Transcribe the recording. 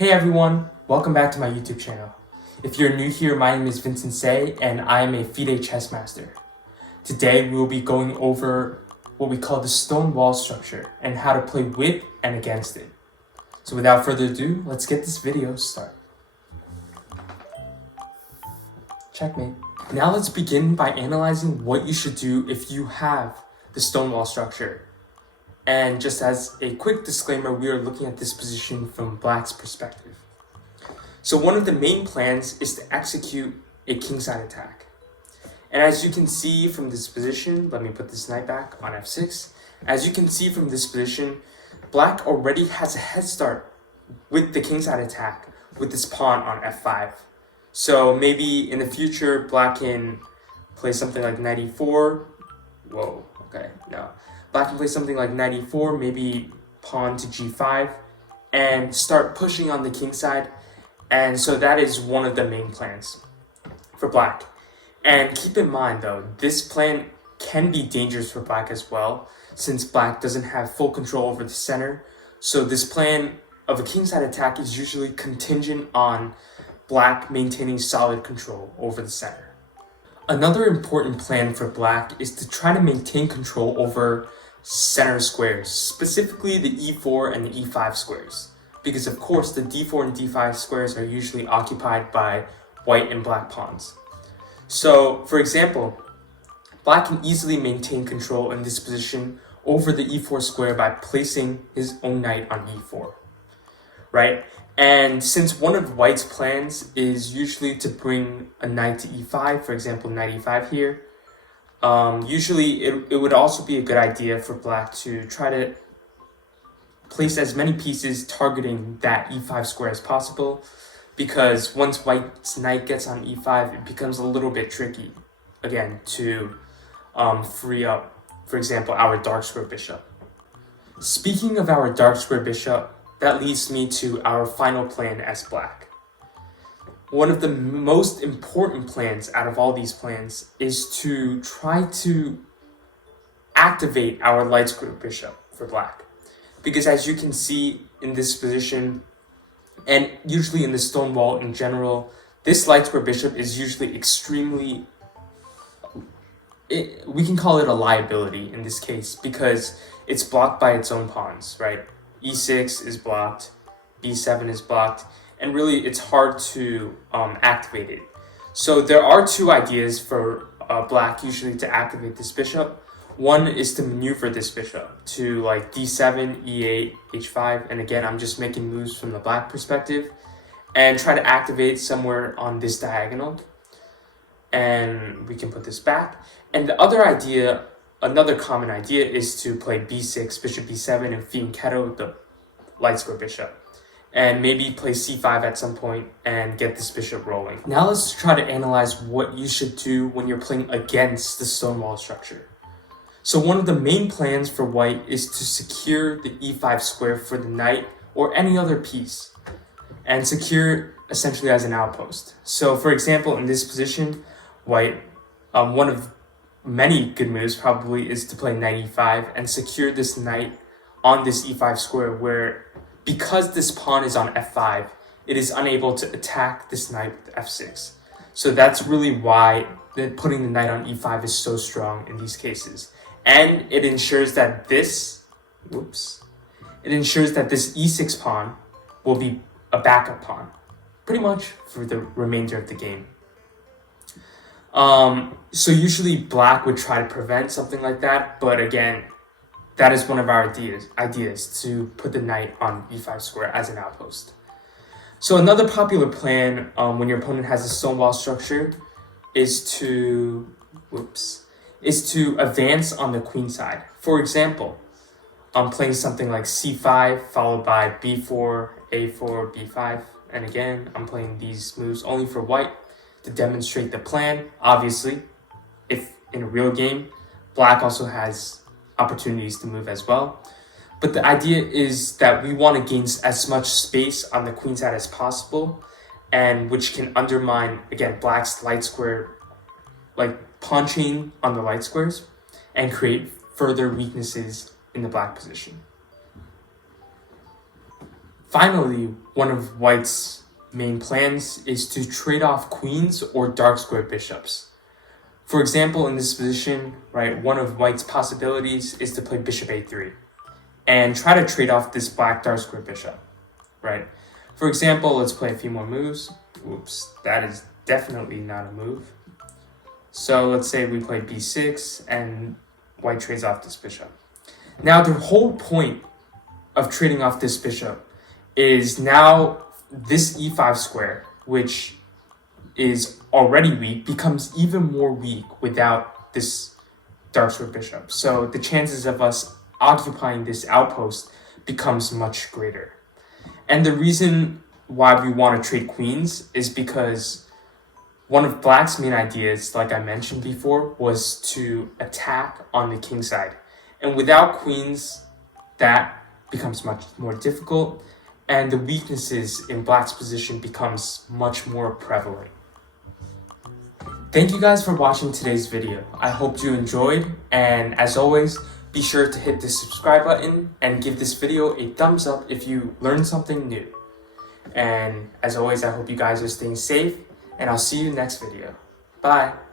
Hey everyone, welcome back to my YouTube channel. If you're new here, my name is Vincent Say and I am a FIDE chess master. Today we will be going over what we call the Stonewall structure and how to play with and against it. So without further ado, let's get this video started. Checkmate. Now let's begin by analyzing what you should do if you have the Stonewall structure. And just as a quick disclaimer, we are looking at this position from Black's perspective. So one of the main plans is to execute a Kingside attack. And as you can see from this position, let me put this knight back on f6. As you can see from this position, Black already has a head start with the Kingside attack with this pawn on f5. So maybe in the future, Black can play something like knight e4. Whoa, okay, no. Black can play something like knight e4, maybe pawn to g5, and start pushing on the kingside. And so that is one of the main plans for Black. And keep in mind though, this plan can be dangerous for Black as well, since Black doesn't have full control over the center. So this plan of a kingside attack is usually contingent on Black maintaining solid control over the center. Another important plan for Black is to try to maintain control over center squares, specifically the e4 and the e5 squares, because of course the d4 and d5 squares are usually occupied by white and black pawns. So for example, Black can easily maintain control in this position over the e4 square by placing his own knight on e4, right? And since one of White's plans is usually to bring a knight to e5, for example, knight e5 here, usually it would also be a good idea for Black to try to place as many pieces targeting that e5 square as possible, because once White's knight gets on e5, it becomes a little bit tricky, again, to free up, for example, our dark square bishop. Speaking of our dark square bishop, that leads me to our final plan as Black. One of the most important plans out of all these plans is to try to activate our light square bishop for Black. Because as you can see in this position, and usually in the Stonewall in general, this light square bishop is usually extremely, we can call it a liability in this case, because it's blocked by its own pawns, right? e6 is blocked, b7 is blocked, and really it's hard to activate it. So there are two ideas for Black usually to activate this bishop. One is to maneuver this bishop to like d7, e8, h5, and again I'm just making moves from the Black perspective, and try to activate somewhere on this diagonal. And we can put this back. And the other idea, another common idea, is to play b6, bishop b7, and fianchetto the light square bishop, and maybe play c5 at some point and get this bishop rolling. Now let's try to analyze what you should do when you're playing against the Stonewall structure. So one of the main plans for White is to secure the e5 square for the knight or any other piece, and secure essentially as an outpost. So for example, in this position, White, one of many good moves probably is to play knight e5 and secure this knight on this e5 square, where because this pawn is on f5, it is unable to attack this knight with f6. So that's really why putting the knight on e5 is so strong in these cases. And it ensures that this, e6 pawn will be a backup pawn, pretty much for the remainder of the game. So usually Black would try to prevent something like that, but again, that is one of our ideas to put the knight on e5 square as an outpost. So another popular plan when your opponent has a Stonewall structure is to advance on the queen side. For example, I'm playing something like c5 followed by b4, a4, b5, and again, I'm playing these moves only for White to demonstrate the plan. Obviously, if in a real game, Black also has opportunities to move as well. But the idea is that we want to gain as much space on the queen side as possible, and which can undermine, again, Black's light square, like pawn chain on the light squares, and create further weaknesses in the Black position. Finally, one of white's main plans is to trade off queens or dark square bishops. For example, in this position, right, one of white's possibilities is to play bishop a3 and try to trade off this black dark square bishop, right? For example, let's play a few more moves. Oops, that is definitely not a move. So let's say we play b6 and white trades off this bishop. Now the whole point of trading off this bishop is now this e5 square, which is already weak, becomes even more weak without this dark square bishop. So the chances of us occupying this outpost becomes much greater. And the reason why we want to trade queens is because one of black's main ideas, like I mentioned before, was to attack on the king side. And without queens, that becomes much more difficult, and the weaknesses in black's position becomes much more prevalent. Thank you guys for watching today's video. I hope you enjoyed, and as always, be sure to hit the subscribe button and give this video a thumbs up if you learned something new. And as always, I hope you guys are staying safe, and I'll see you next video. Bye!